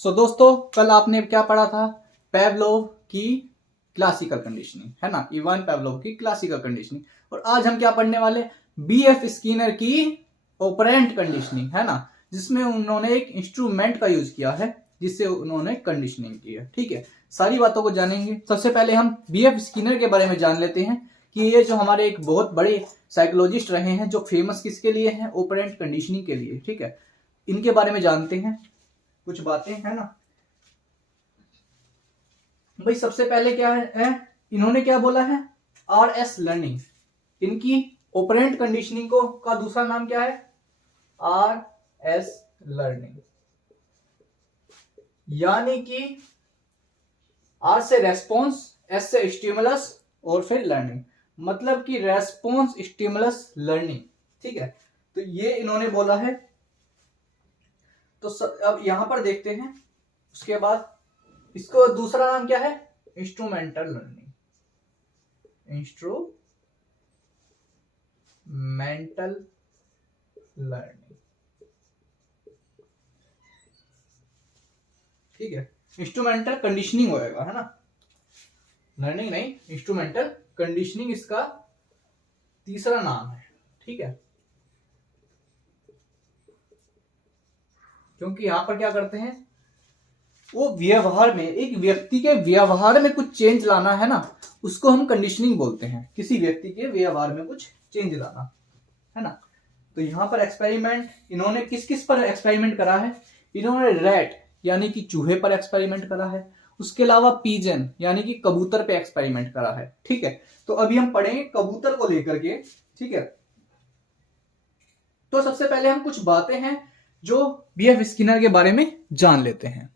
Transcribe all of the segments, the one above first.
दोस्तों कल आपने क्या पढ़ा था? पेवलोव की क्लासिकल कंडीशनिंग, है ना, इवान पेवलोव की क्लासिकल कंडीशनिंग। और आज हम क्या पढ़ने वाले? बीएफ स्किनर की ऑपरेंट कंडीशनिंग, है ना, जिसमें उन्होंने एक इंस्ट्रूमेंट का यूज किया है जिससे उन्होंने कंडीशनिंग की है। ठीक है, सारी बातों को जानेंगे। सबसे पहले हम बीएफ स्किनर के बारे में जान लेते हैं कि ये जो हमारे एक बहुत बड़े साइकोलॉजिस्ट रहे हैं, जो फेमस किसके लिए हैं? ऑपरेंट कंडीशनिंग के लिए। ठीक है, इनके बारे में जानते हैं कुछ बातें, है ना। भाई सबसे पहले क्या है, इन्होंने क्या बोला है? RS learning. इनकी ऑपरेंट कंडीशनिंग को का दूसरा नाम क्या है? RS learning. यानी कि R से रेस्पॉन्स, S से स्टिमुलस और फिर लर्निंग, मतलब कि रेस्पॉन्स स्टिमुलस लर्निंग। ठीक है, तो ये इन्होंने बोला है। तो अब यहां पर देखते हैं, उसके बाद इसको दूसरा नाम क्या है? Instrumental learning. Instrumental learning. ठीक है, इंस्ट्रूमेंटल कंडीशनिंग होएगा, है ना, लर्निंग नहीं, इंस्ट्रूमेंटल कंडीशनिंग इसका तीसरा नाम है। ठीक है, क्योंकि यहां पर क्या करते हैं, वो व्यवहार में, एक व्यक्ति के व्यवहार में कुछ चेंज लाना, है ना, उसको हम कंडीशनिंग बोलते हैं। किसी व्यक्ति के व्यवहार में कुछ चेंज लाना, है ना। तो यहां पर एक्सपेरिमेंट इन्होंने किस किस पर एक्सपेरिमेंट करा है? इन्होंने रैट यानी कि चूहे पर एक्सपेरिमेंट करा है। उसके अलावा पीजन यानी कि कबूतर पे एक्सपेरिमेंट करा है। ठीक है, तो अभी हम पढ़ेंगे कबूतर को लेकर के। ठीक है, तो सबसे पहले हम कुछ बातें हैं जो बीएफ स्किनर के बारे में जान लेते हैं।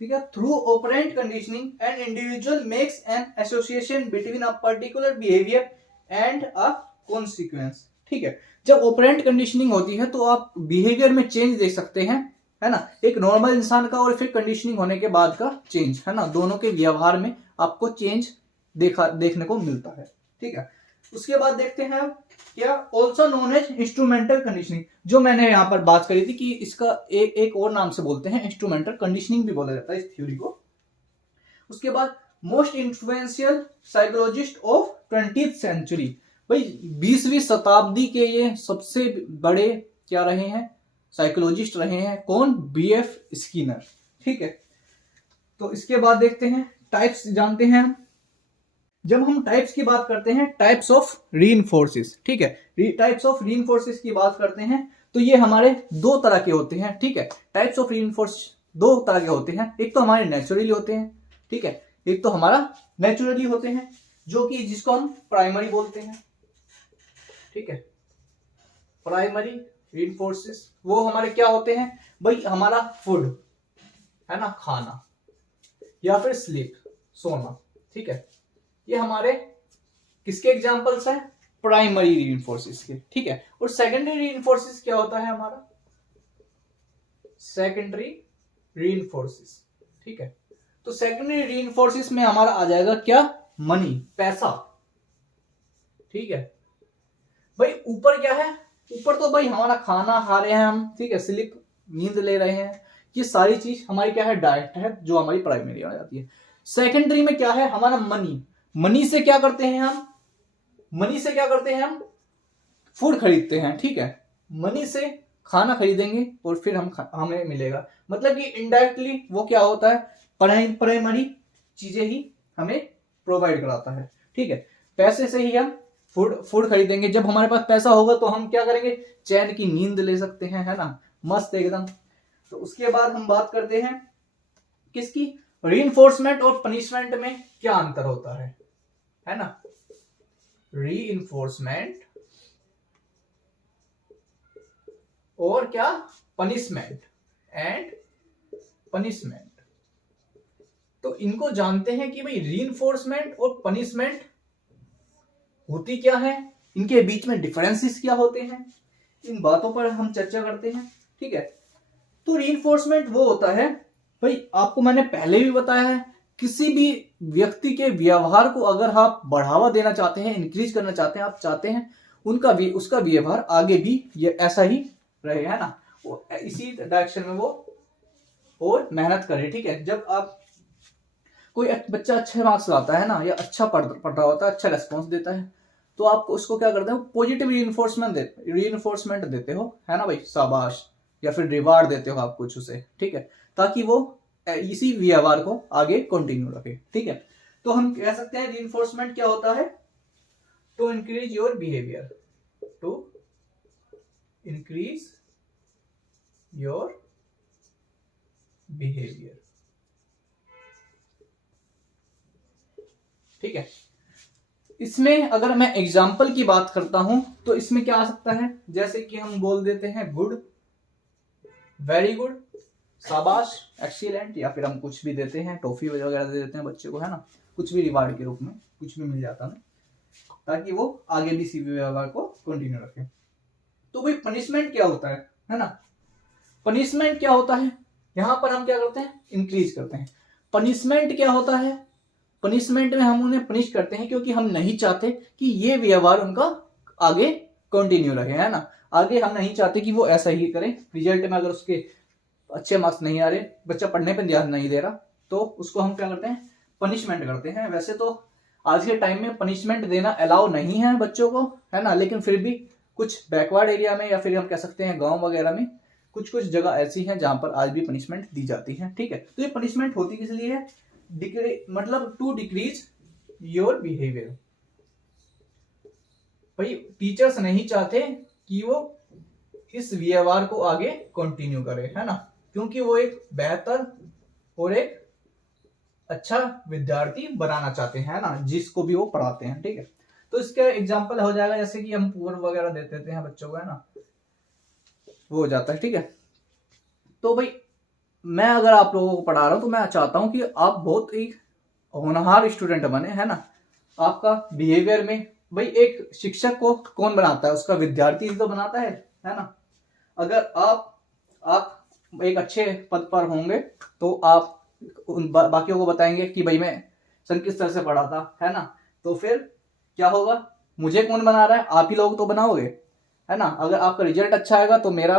ठीक है, through operant conditioning an individual makes an association between a particular behaviour and a consequence. ठीक है, जब ऑपरेंट कंडीशनिंग होती है तो आप बिहेवियर में चेंज देख सकते हैं, है ना, एक नॉर्मल इंसान का और फिर कंडीशनिंग होने के बाद का चेंज, है ना, दोनों के व्यवहार में आपको चेंज देखने को मिलता है। ठीक है, उसके बाद देखते हैं क्या, also known as instrumental conditioning, जो मैंने यहां पर बात करी थी कि इसका एक और नाम से बोलते हैं, इंस्ट्रूमेंटल कंडीशनिंग भी बोला जाता है इस थ्योरी को। उसके बाद most influential psychologist of 20th century. भाई 20वीं शताब्दी के ये सबसे बड़े क्या रहे हैं? साइकोलॉजिस्ट रहे हैं। कौन? BF Skinner. ठीक है, तो इसके बाद देखते हैं टाइप्स जानते हैं हम। जब हम टाइप्स की बात करते हैं, टाइप्स ऑफ रीइंफोर्सेस, ठीक है, टाइप्स ऑफ रीइंफोर्सेस की बात करते हैं तो ये हमारे दो तरह के होते हैं। ठीक है, टाइप्स ऑफ रीइंफोर्स दो तरह के होते हैं। एक तो हमारे नेचुरली होते हैं, ठीक है, एक तो हमारा नेचुरली होते हैं, जो कि जिसको हम प्राइमरी बोलते हैं। ठीक है, प्राइमरी रीइंफोर्सेस वो हमारे क्या होते हैं? भाई हमारा फूड, है ना, खाना, या फिर स्लीप, सोना। ठीक है, ये हमारे किसके एग्जांपल्स हैं? प्राइमरी रीइंफोर्सेस के। ठीक है, और सेकेंडरी रीइंफोर्सेस क्या होता है हमारा? सेकेंडरी रीइंफोर्सेस। ठीक है, तो सेकेंडरी रीइंफोर्सेस में हमारा आ जाएगा क्या? मनी, पैसा। ठीक है, भाई ऊपर क्या है? ऊपर तो भाई हमारा खाना खा रहे हैं हम, ठीक है, स्लीप, नींद ले रहे हैं, ये सारी चीज हमारी क्या है? डाइट है, जो हमारी प्राइमरी आ जाती है। सेकेंडरी में क्या है हमारा? मनी। मनी से क्या करते हैं हम? मनी से क्या करते हैं हम? फूड खरीदते हैं। ठीक है, मनी से खाना खरीदेंगे और फिर हमें मिलेगा, मतलब कि इनडायरेक्टली वो क्या होता है? प्राइमरी चीजें ही हमें प्रोवाइड कराता है। ठीक है, पैसे से ही हम फूड खरीदेंगे। जब हमारे पास पैसा होगा तो हम क्या करेंगे? चैन की नींद ले सकते हैं, है ना, मस्त एकदम। तो उसके बाद हम बात करते हैं किसकी? रीइंफोर्समेंट और पनिशमेंट में क्या अंतर होता है ना। रीइंफोर्समेंट और क्या? Punishment and punishment. तो इनको जानते हैं कि भाई रीइंफोर्समेंट और पनिशमेंट होती क्या है, इनके बीच में डिफरेंसेस क्या होते हैं, इन बातों पर हम चर्चा करते हैं। ठीक है, तो रीइंफोर्समेंट वो होता है, भाई आपको मैंने पहले भी बताया है, किसी भी व्यक्ति के व्यवहार को अगर आप बढ़ावा देना चाहते हैं, इंक्रीज करना चाहते हैं, आप चाहते हैं उसका व्यवहार आगे भी ये ऐसा ही रहे, है ना, इसी डायरेक्शन में वो और मेहनत करे, ठीक है। जब आप कोई बच्चा अच्छे मार्क्स लाता है ना, या अच्छा पढ़ रहा होता है, अच्छा रेस्पॉन्स देता है, तो आप उसको क्या करते हो, पॉजिटिव रीइंफोर्समेंट देते हो, है ना भाई, शाबाश, या फिर रिवार्ड देते हो आप कुछ उसे, ठीक है, ताकि वो इसी व्यवहार को आगे कंटिन्यू रखे, ठीक है। तो हम कह सकते हैं रीइंफोर्समेंट क्या होता है, to increase your behaviour, to increase your behaviour, ठीक है। इसमें अगर मैं एग्जाम्पल की बात करता हूं तो इसमें क्या आ सकता है, जैसे कि हम बोल देते हैं गुड, वेरी गुड, शाबाश, एक्सीलेंट, या फिर हम कुछ भी देते हैं, टॉफी वगैरह दे देते हैं बच्चे को, है ना, कुछ भी रिवार्ड के रूप में कुछ भी मिल जाता है, ताकि वो आगे भी इसी व्यवहार को कंटिन्यू रखे। तो भाई पनिशमेंट क्या होता है ना, पनिशमेंट क्या होता है, यहां पर हम क्या करते हैं, इंक्रीज करते हैं। पनिशमेंट क्या होता है, पनिशमेंट में हम उन्हें पनिश करते हैं क्योंकि हम नहीं चाहते कि ये व्यवहार उनका आगे कंटिन्यू रहे, है ना, आगे हम नहीं चाहते कि वो ऐसा ही करें। रिजल्ट में अगर उसके अच्छे मार्क्स नहीं आ रहे, बच्चा पढ़ने पर ध्यान नहीं दे रहा, तो उसको हम क्या करते हैं, पनिशमेंट करते हैं। वैसे तो आज के टाइम में पनिशमेंट देना अलाउ नहीं है बच्चों को, है ना, लेकिन फिर भी कुछ बैकवर्ड एरिया में, या फिर हम कह सकते हैं गांव वगैरह में कुछ कुछ जगह ऐसी हैं जहां पर आज भी पनिशमेंट दी जाती है, ठीक है। तो ये पनिशमेंट होती किस लिए है, मतलब टू डिक्रीज योर बिहेवियर। भाई टीचर्स नहीं चाहते कि वो इस व्यवहार को आगे कंटिन्यू करे, है ना, क्योंकि वो एक बेहतर और एक अच्छा विद्यार्थी बनाना चाहते हैं, है ना, जिसको भी वो पढ़ाते हैं, ठीक है। तो इसका एग्जांपल हो जाएगा जैसे कि हम पुअर वगैरह दे देते हैं बच्चों को, है ना, वो हो जाता है, ठीक है। तो भाई मैं अगर आप लोगों को पढ़ा रहा हूं तो मैं चाहता हूं कि आप बहुत ही होनहार स्टूडेंट बने, है ना, आपका बिहेवियर में, भाई एक शिक्षक को कौन बनाता है, उसका विद्यार्थी तो बनाता है ना। अगर आप एक अच्छे पद पर होंगे तो आप उन बाकियों को बताएंगे कि भाई मैं सन किस तरह से पढ़ा था, है ना, तो फिर क्या होगा, मुझे कौन बना रहा है, आप ही लोग तो बनाओगे, है ना। अगर आपका रिजल्ट अच्छा आएगा तो मेरा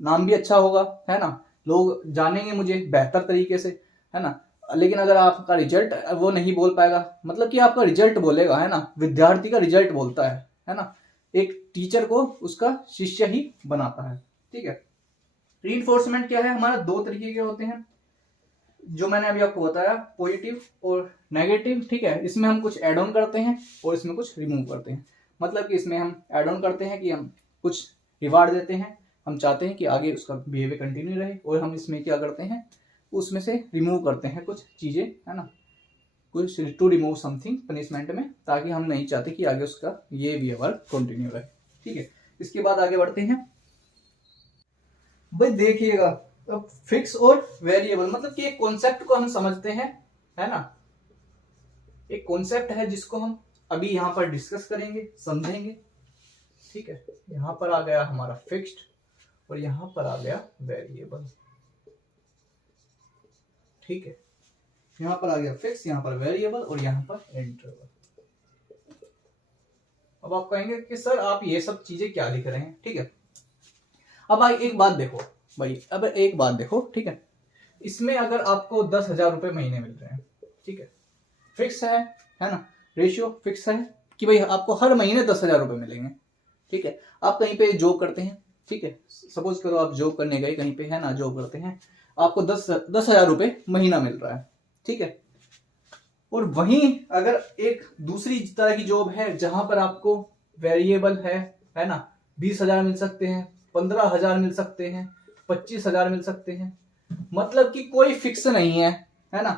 नाम भी अच्छा होगा, है ना, लोग जानेंगे मुझे बेहतर तरीके से, है ना। लेकिन अगर आपका रिजल्ट वो नहीं बोल पाएगा, मतलब कि आपका रिजल्ट बोलेगा, है ना, विद्यार्थी का रिजल्ट बोलता है ना, एक टीचर को उसका शिष्य ही बनाता है, ठीक है। रीइंफोर्समेंट क्या है, हमारा दो तरीके के होते हैं, जो मैंने अभी आपको बताया, पॉजिटिव और नेगेटिव, ठीक है। इसमें हम कुछ एड ऑन करते हैं और इसमें कुछ रिमूव करते हैं। मतलब कि इसमें हम एड ऑन करते हैं कि हम कुछ रिवार्ड देते हैं, हम चाहते हैं कि आगे उसका बिहेवियर कंटिन्यू रहे, और हम इसमें क्या करते हैं, उसमें से रिमूव करते हैं कुछ चीजें, है ना, कुछ टू रिमूव समथिंग पनिशमेंट में, ताकि हम नहीं चाहते कि आगे उसका ये बिहेवियर कंटिन्यू रहे, ठीक है। इसके बाद आगे बढ़ते हैं। भाई देखिएगा, अब फिक्स और वेरिएबल, मतलब कि एक कॉन्सेप्ट को हम समझते हैं, है ना, एक कॉन्सेप्ट है जिसको हम अभी यहां पर डिस्कस करेंगे, समझेंगे, ठीक है। यहां पर आ गया हमारा फिक्स्ड और यहां पर आ गया वेरिएबल, ठीक है। यहां पर आ गया फिक्स, यहां पर वेरिएबल और यहां पर इंटरवल। अब आप कहेंगे कि सर आप ये सब चीजें क्या लिख रहे हैं, ठीक है। अब एक बात देखो भाई, अब एक बात देखो, ठीक है, इसमें अगर आपको 10,000 रुपए महीने मिल रहे हैं, ठीक है, फिक्स है ना, रेशियो फिक्स है कि भाई आपको हर महीने 10,000 रुपए मिलेंगे, ठीक है। आप कहीं पे जॉब करते हैं, ठीक है, सपोज करो आप जॉब करने गए कहीं पे, है ना, जॉब करते हैं, आपको 10,000 रुपए महीना मिल रहा है, ठीक है। और वहीं अगर एक दूसरी तरह की जॉब है जहां पर आपको वेरिएबल है ना, 20,000 मिल सकते हैं, 15,000 मिल सकते हैं, 25,000 मिल सकते हैं, मतलब कि कोई फिक्स नहीं है ना,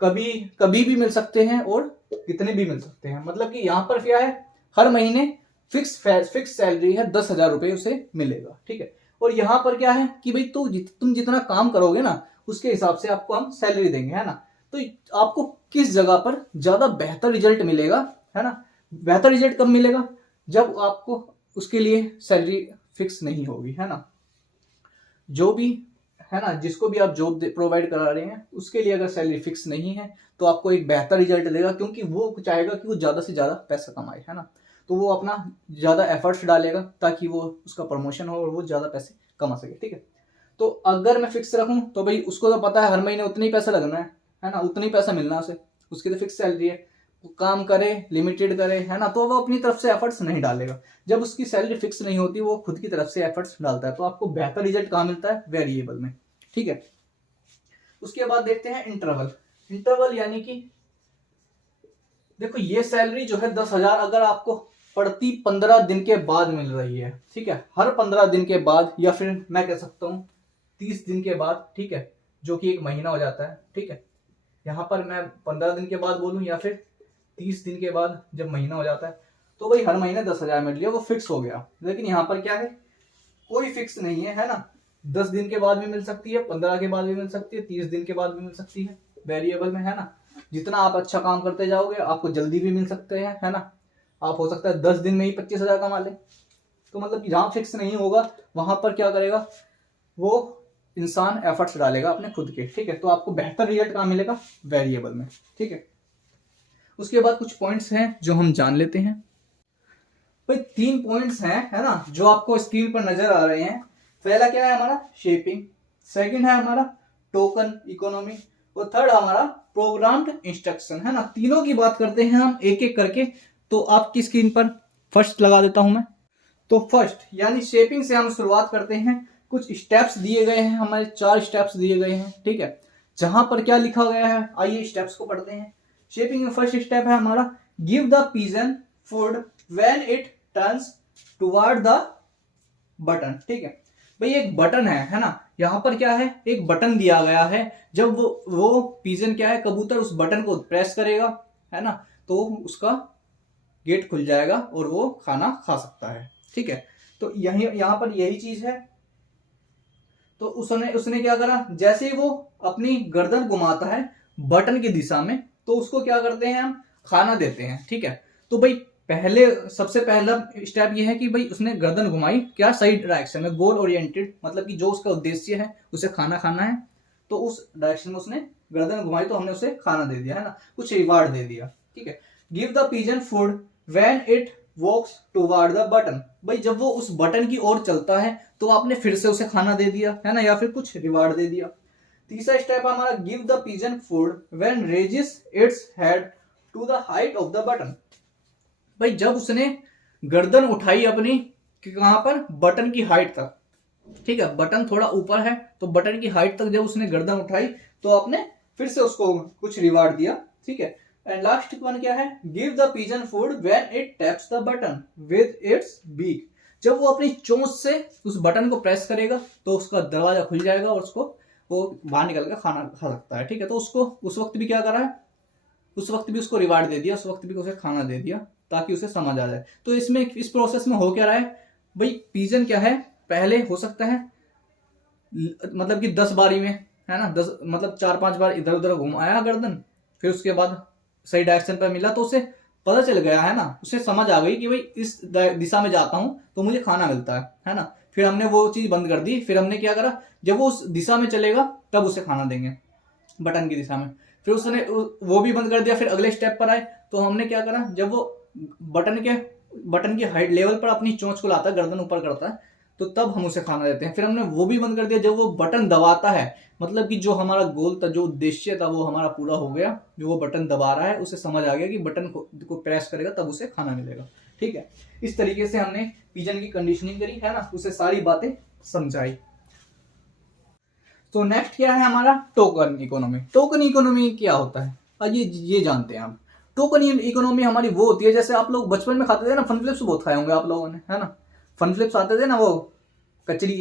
कभी कभी भी मिल सकते हैं और कितने भी मिल सकते हैं। मतलब कि यहां पर क्या है, हर महीने फिक्स सैलरी है, 10,000 रुपए उसे मिलेगा, ठीक है। और यहां पर क्या है कि भाई तुम जितना काम करोगे ना उसके हिसाब से आपको हम सैलरी देंगे, है ना। तो आपको किस जगह पर ज्यादा बेहतर रिजल्ट मिलेगा, है ना, बेहतर रिजल्ट कब मिलेगा, जब आपको उसके लिए सैलरी फिक्स नहीं होगी, है ना। जो भी है ना, जिसको भी आप जॉब प्रोवाइड करा रहे हैं उसके लिए अगर सैलरी फिक्स नहीं है तो आपको एक बेहतर रिजल्ट देगा, क्योंकि वो चाहेगा कि वो ज्यादा से ज्यादा पैसा कमाए, है ना। तो वो अपना ज्यादा एफर्ट्स डालेगा ताकि वो उसका प्रमोशन हो और वो ज्यादा पैसे कमा सके, ठीक है। तो अगर मैं फिक्स रखूं तो भाई उसको तो पता है हर महीने उतना ही पैसा लगना है ना, उतना ही पैसा मिलना उसे, उसकी तो फिक्स सैलरी है, वो काम करे लिमिटेड करे, है ना, तो वो अपनी तरफ से एफर्ट्स नहीं डालेगा। जब उसकी सैलरी फिक्स नहीं होती वो खुद की तरफ से एफर्ट्स डालता है, तो आपको बेहतर रिजल्ट कहाँ मिलता है, वेरिएबल में। ठीक है, उसके बाद देखते हैं इंटरवल। इंटरवल यानी कि देखो ये सैलरी जो है 10,000 अगर आपको प्रति 15 दिन के बाद मिल रही है, ठीक है, हर 15 दिन के बाद, या फिर मैं कह सकता हूँ 30 दिन के बाद, ठीक है, जो कि 1 महीना हो जाता है। ठीक है, यहाँ पर मैं 15 दिन के बाद बोलूँ या फिर 30 दिन के बाद जब महीना हो जाता है, तो भाई हर महीने 10,000 मिल लिया, वो फिक्स हो गया। लेकिन यहाँ पर क्या है, कोई फिक्स नहीं है ना, 10 दिन के बाद भी मिल सकती है, 15 के बाद भी मिल सकती है, 30 दिन के बाद भी मिल सकती है, वेरिएबल में, है ना। जितना आप अच्छा काम करते जाओगे आपको जल्दी भी मिल सकते हैं, है ना। आप हो सकता है 10 दिन में ही 25,000 कमा ले। तो मतलब कि जहां फिक्स नहीं होगा वहां पर क्या करेगा, वो इंसान एफर्ट्स डालेगा अपने खुद के। ठीक है, तो आपको बेहतर रिजल्ट कहाँ मिलेगा, वेरिएबल में। ठीक है, उसके बाद कुछ पॉइंट्स हैं जो हम जान लेते हैं। भाई 3 पॉइंट्स हैं, है ना, जो आपको स्क्रीन पर नजर आ रहे हैं। पहला क्या है हमारा, शेपिंग। सेकंड है हमारा टोकन इकोनॉमी, और थर्ड हमारा प्रोग्राम्ड इंस्ट्रक्शन, है ना। तीनों की बात करते हैं हम एक एक करके। तो आपकी स्क्रीन पर फर्स्ट लगा देता हूं मैं। तो फर्स्ट यानी शेपिंग से हम शुरुआत करते हैं। कुछ स्टेप्स दिए गए हैं, हमारे 4 स्टेप्स दिए गए हैं। ठीक है, जहां पर क्या लिखा गया है, आइए स्टेप्स को पढ़ते हैं। शेपिंग में फर्स्ट स्टेप है हमारा, give the pigeon food when it turns toward the button. ठीक है भाई, एक बटन है ना, यहाँ पर क्या है, एक बटन दिया गया है। जब वो पिजन क्या है, कबूतर उस बटन को प्रेस करेगा, है ना, तो उसका गेट खुल जाएगा और वो खाना खा सकता है। ठीक है, तो यहाँ पर यही चीज है। तो उसने क्या करा, जैसे ही वो अपनी गर्दन घुमाता है बटन की दिशा में, तो उसको क्या करते हैं, हम खाना देते हैं। ठीक है, तो भाई सबसे पहला स्टेप ये है कि भाई उसने गर्दन घुमाई, क्या, सही डायरेक्शन में, गोल ओरिएंटेड, मतलब कि जो उसका उद्देश्य है उसे खाना खाना है, तो उस डायरेक्शन में उसने गर्दन घुमाई, तो हमने उसे खाना दे दिया, है ना, कुछ रिवार्ड दे दिया। ठीक है, give the pigeon food when it walks toward the button. भाई जब वो उस बटन की ओर चलता है तो आपने फिर से उसे खाना दे दिया, है ना, या फिर कुछ रिवार्ड दे दिया। तीसरा स्टेप हमारा, give the pigeon food when raises its head to the height of the button. भाई जब उसने गर्दन उठाई अपनी, कहां पर, बटन की हाइट तक। ठीक है, बटन थोड़ा ऊपर है, तो बटन की हाइट तक जब उसने गर्दन उठाई तो आपने फिर से उसको कुछ रिवार्ड दिया। ठीक है, एंड लास्ट वन क्या है, give the pigeon food when it taps the button with its beak. जब वो अपनी चोंच से उस बटन को प्रेस करेगा तो उसका दरवाजा खुल जाएगा और उसको वो बाहर निकल कर खाना खा सकता है। ठीक है, तो उसको उस वक्त भी क्या करा है, उस वक्त भी उसको रिवार्ड दे दिया, उस वक्त भी उसे खाना दे दिया, ताकि उसे समझ आ जाए। तो इसमें, इस प्रोसेस में हो क्या रहा है भाई, पिजन क्या है, पहले हो सकता है मतलब कि 10 बारी में, है ना, 10 मतलब 4-5 बार इधर उधर घुमाया गर्दन, फिर उसके बाद सही डायरेक्शन पर मिला तो उसे पता चल गया, है ना, उसे समझ आ गई कि भाई इस दिशा में जाता हूं तो मुझे खाना मिलता है ना। फिर हमने वो चीज बंद कर दी, फिर हमने क्या करा, जब वो उस दिशा में चलेगा तब उसे खाना देंगे, बटन की दिशा में। फिर उसने वो भी बंद कर दिया, फिर अगले स्टेप पर आए तो हमने क्या करा, जब वो बटन की हाइट लेवल पर अपनी चोंच को लाता है, गर्दन ऊपर करता है, तो तब हम उसे खाना देते हैं। फिर हमने वो भी बंद कर दिया, जब वो बटन दबाता है, मतलब कि जो हमारा गोल था, जो उद्देश्य था, वो हमारा पूरा हो गया, जो वो बटन दबा रहा है उसे समझ आ गया कि बटन को प्रेस करेगा तब उसे खाना मिलेगा। ठीक है, इस तरीके से हमने पिजन की कंडीशनिंग करी, है ना, उसे सारी बातें समझाई। तो नेक्स्ट क्या है हमारा, टोकन इकोनॉमी। टोकन इकोनॉमी क्या होता है, आइए ये जानते हैं हम। टोकन इकोनॉमी हमारी वो होती है, जैसे आप लोग बचपन में खाते थे ना, फन फ्लिप्स बहुत खाए होंगे आप लोगों ने, है ना, फन फ्लिप्स आते थे ना, वो कचरी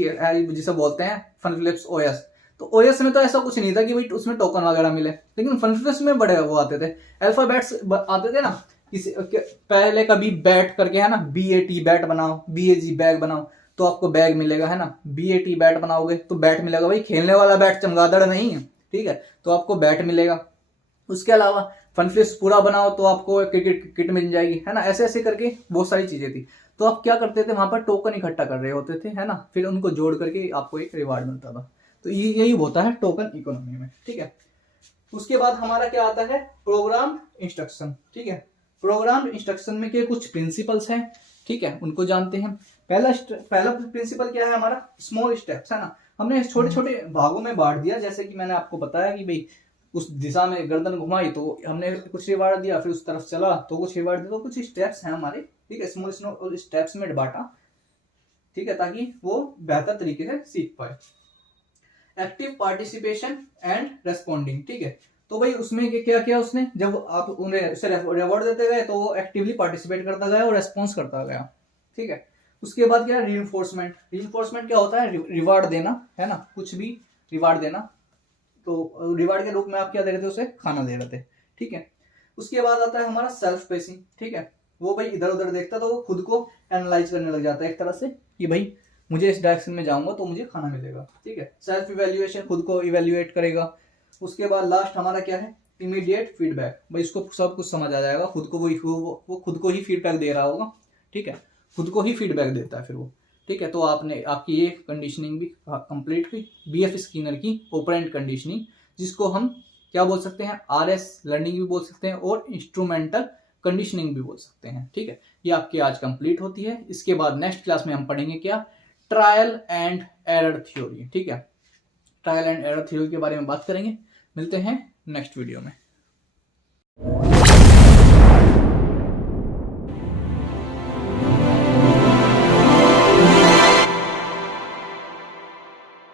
जिसे बोलते हैं फन फ्लिप्स ओएस। तो ओएस में तो ऐसा कुछ नहीं था कि भाई उसमें टोकन वगैरह मिले, लेकिन फन फ्लिप्स में बड़े वो आते थे, अल्फाबेट्स आते थे ना, किसी पहले कभी बैट करके, है ना, BAT बैट बनाओ, BAG बैग बनाओ तो आपको बैग मिलेगा, है ना, BAT बैट बनाओगे तो बैट मिलेगा, भाई खेलने वाला बैट, चमगादड़ नहीं है। ठीक है, तो आपको बैट मिलेगा। उसके अलावा फन फ्लिप्स पूरा बनाओ तो आपको क्रिकेट किट मिल जाएगी, है ना, ऐसे ऐसे करके बहुत सारी चीजें थी। तो आप क्या करते थे, वहां पर टोकन इकट्ठा कर रहे होते थे, है ना, फिर उनको जोड़ करके आपको एक रिवार्ड मिलता था। तो यही होता है टोकन इकोनॉमी में। ठीक है, उसके बाद हमारा क्या आता है, प्रोग्राम इंस्ट्रक्शन। ठीक है, प्रोग्राम इंस्ट्रक्शन में के कुछ प्रिंसिपल्स हैं, ठीक है, उनको जानते हैं। पहला प्रिंसिपल क्या है हमारा, स्मॉल स्टेप्स, है ना। हमने छोटे छोटे भागों में बांट दिया, जैसे कि मैंने आपको बताया कि भाई उस दिशा में गर्दन घुमाई तो हमने कुछ रिवार्ड दिया, फिर उस तरफ चला तो कुछ रिवार्ड दिया। तो कुछ स्टेप्स हैं हमारे, ठीक है, स्मॉल स्मॉल स्टेप्स में बांटा, ठीक है, ताकि वो बेहतर तरीके से सीख पाए। एक्टिव पार्टिसिपेशन एंड रेस्पॉन्डिंग, ठीक है, तो भाई उसमें क्या किया उसने, जब आप उन्हें रिवॉर्ड देते गए तो वो एक्टिवली पार्टिसिपेट करता गया और रेस्पॉन्स करता गया, ठीक है। उसके बाद क्या है, रीइंफोर्समेंट। रीइंफोर्समेंट क्या होता है, रिवार्ड देना, है ना, कुछ भी रिवार्ड देना। तो रिवार्ड के रूप में आप क्या दे रहे थे, उसे खाना दे रहे थे, ठीक है। उसके बाद आता है हमारा सेल्फ पेसिंग, ठीक है, वो भाई इधर उधर देखता तो वो खुद को एनालाइज करने लग जाता है एक तरह से कि भाई मुझे इस डायरेक्शन में जाऊंगा तो मुझे खाना मिलेगा, ठीक है। सेल्फ इवेल्युएशन, खुद को इवेल्युएट करेगा। उसके बाद लास्ट हमारा क्या है, इमीडिएट फीडबैक। भाई इसको सब कुछ समझ आ जाएगा, खुद को वो खुद को ही फीडबैक दे रहा होगा, ठीक है, खुद को ही फीडबैक देता है फिर वो, ठीक है। तो आपने आपकी ये कंडीशनिंग भी कंप्लीट हुई, बीएफ स्किनर की ऑपरेंट कंडीशनिंग, जिसको हम क्या बोल सकते हैं, आरएस लर्निंग भी बोल सकते हैं और इंस्ट्रूमेंटल कंडीशनिंग भी बोल सकते हैं, ठीक है। ये आपकी आज कंप्लीट होती है। इसके बाद नेक्स्ट क्लास में हम पढ़ेंगे क्या, ट्रायल एंड एरर थ्योरी, ठीक है। ट्रायल एंड एरर थ्योरी के बारे में बात करेंगे। मिलते हैं नेक्स्ट वीडियो में।